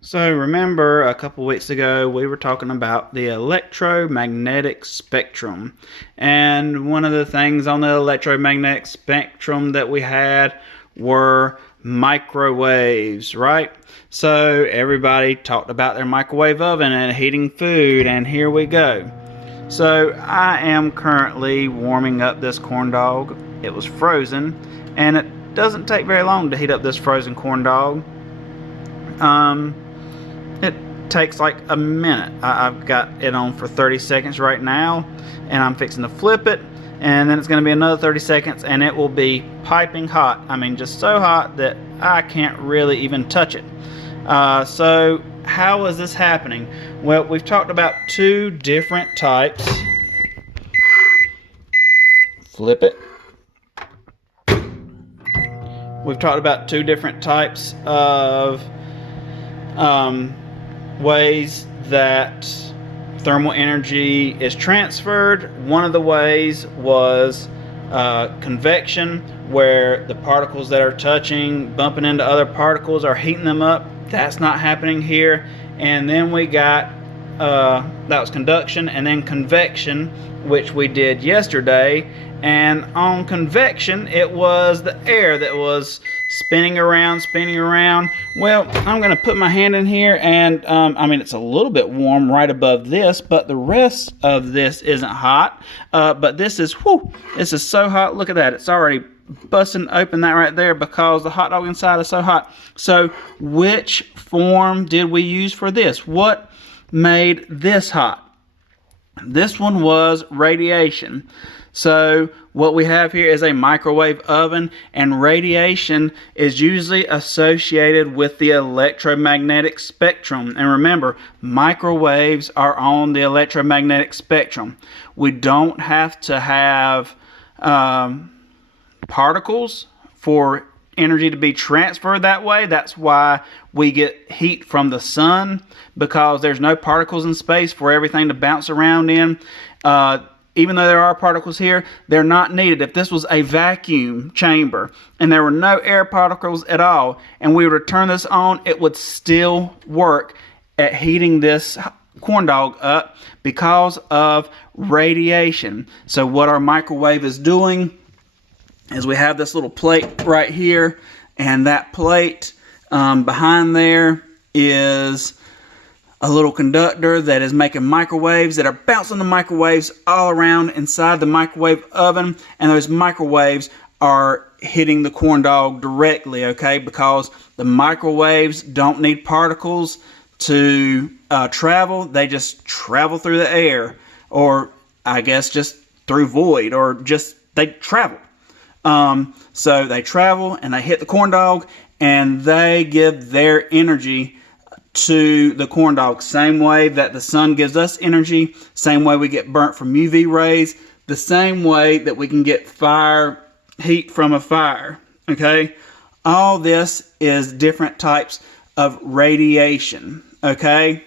So remember a couple weeks ago we were talking about the electromagnetic spectrum, and one of the things on the electromagnetic spectrum that we had were microwaves, right? So everybody talked about their microwave oven and heating food, and here we go. So I am currently warming up this corn dog. It was frozen, and it doesn't take very long to heat up this frozen corn dog. It takes like a minute. I've got it on for 30 seconds right now, and I'm fixing to flip it, and then it's going to be another 30 seconds and it will be piping hot. I mean, just so hot that I can't really even touch it. So how is this happening? Well, we've talked about two different types. Flip it. We've talked about two different types of ways that thermal energy is transferred. One of the ways was convection, where the particles that are touching, bumping into other particles, are heating them up. That's not happening here. And then we got that was conduction, and then convection, which we did yesterday. And on convection, it was the air that was spinning around. Well, I'm going to put my hand in here, and I mean, it's a little bit warm right above this, but the rest of this isn't hot. But this is, whoo, this is so hot. Look at that. It's already busting open that right there because the hot dog inside is so hot. So which form did we use for this? What made this hot? This one was radiation. So what we have here is a microwave oven, and radiation is usually associated with the electromagnetic spectrum. And remember, microwaves are on the electromagnetic spectrum. We don't have to have particles for energy to be transferred that way. That's why we get heat from the sun, because there's no particles in space for everything to bounce around in. Even though there are particles here, they're not needed. If this was a vacuum chamber and there were no air particles at all, and we were to turn this on, it would still work at heating this corn dog up because of radiation. So what our microwave is doing is we have this little plate right here, and that plate behind there is a little conductor that is making microwaves that are bouncing the microwaves all around inside the microwave oven, and those microwaves are hitting the corn dog directly, okay, because the microwaves don't need particles to travel. They just travel through the air, or I guess just through void, or just they travel. So they travel and they hit the corn dog, and they give their energy to the corn dog. Same way that the sun gives us energy, same way we get burnt from UV rays, the same way that we can get fire heat from a fire. Okay, all this is different types of radiation. Okay,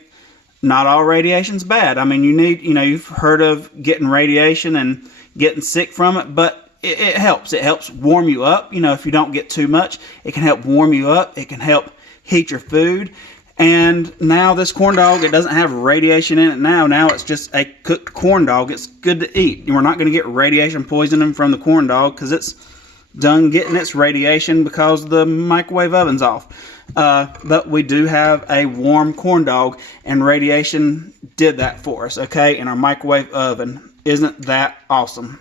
not all radiation's bad. I mean, you've heard of getting radiation and getting sick from it, but it helps. It helps warm you up. If you don't get too much, it can help warm you up. It can help heat your food. And now this corn dog, it doesn't have radiation in it now. Now it's just a cooked corn dog. It's good to eat. We're not going to get radiation poisoning from the corn dog because it's done getting its radiation because the microwave oven's off. But we do have a warm corn dog, and radiation did that for us, okay, in our microwave oven. Isn't that awesome?